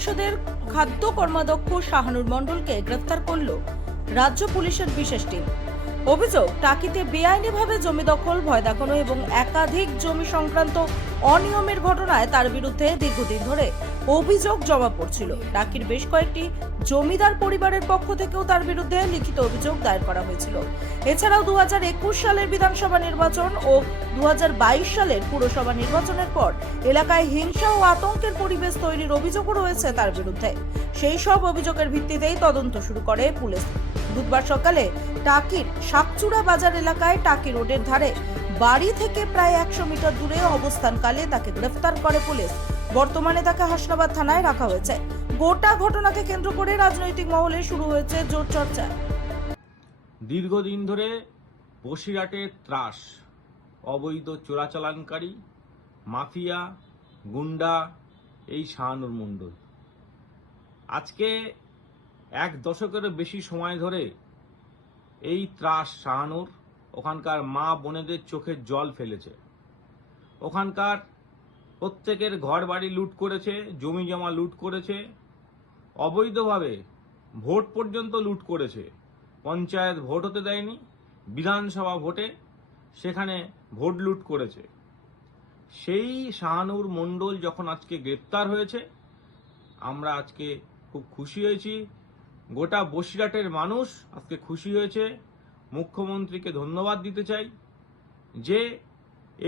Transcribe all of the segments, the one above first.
পরিষদের খাদ্য কর্মাধ্যক্ষ শাহানুর মণ্ডলকে গ্রেফতার করল রাজ্য পুলিশের বিশেষ টিম। অভিযোগ, টাকিতে বেআইনিভাবে জমি দখল, ভয় দেখানো এবং একাধিক জমি সংক্রান্ত অনিয়মের ঘটনায় তার বিরুদ্ধে দীর্ঘদিন ধরে অভিযোগ জমা পড়ছিল। টাকির বেশ কয়েকটি জমিদার পরিবারের পক্ষ থেকেও তার বিরুদ্ধে লিখিত অভিযোগ দায়ের করা হয়েছিল। এছাড়াও 2021 সালের বিধানসভা নির্বাচন ও 2022 সালের পুরসভা নির্বাচনের পর এলাকায় হিংসা ও আতঙ্কের পরিবেশ তৈরির অভিযোগও রয়েছে তার বিরুদ্ধে। সেই সব অভিযোগের ভিত্তিতেই তদন্ত শুরু করে পুলিশ। বুধবার সকালে টাকির শাকচুড়া বাজার এলাকায় টাকি রোডের ধারে বাড়ি থেকে প্রায় 100 মিটার দূরে অবস্থানকালে তাকে গ্রেফতার করে পুলিশ। বর্তমানে তাকে হাসনাবাদ থানায় রাখা হয়েছে। গোটা ঘটনাকে কেন্দ্র করে রাজনৈতিক মহলে শুরু হয়েছে জোর চর্চা। দীর্ঘদিন ধরে বসিরহাটে ত্রাস, অবৈধ চোরাচালানকারী, মাফিয়া, গুন্ডা এই শাহানুর মণ্ডল আজকে 1 দশকেরও বেশি সময় ধরে এই ত্রাস শাহানুর ওখানকার মা বোনেদের চোখের জল ফেলেছে। ওখানকার প্রত্যেকের ঘর বাড়ি লুট করেছে, জমি জমা লুট করেছে, অবৈধভাবে ভোট পর্যন্ত লুট করেছে। পঞ্চায়েত ভোট হতে দেয়নি, বিধানসভা ভোটে সেখানে ভোট লুট করেছে। সেই শাহানুর মণ্ডল যখন আজকে গ্রেপ্তার হয়েছে, আমরা আজকে খুব খুশি হয়েছি। গোটা বসিরহাটের মানুষ আজকে খুশি হয়েছে। মুখ্যমন্ত্রীকে ধন্যবাদ দিতে চাই যে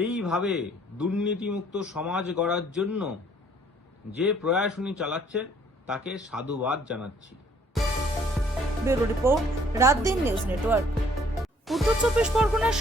এইভাবে দুর্নীতিমুক্ত সমাজ গড়ার জন্য যে প্রয়াস উনি চালাচ্ছে তাকে সাধুবাদ জানাচ্ছি। ব্যুরো রিপোর্ট, রাত দিন নিউজ নেটওয়ার্ক। উত্তর চব্বিশ পরগনার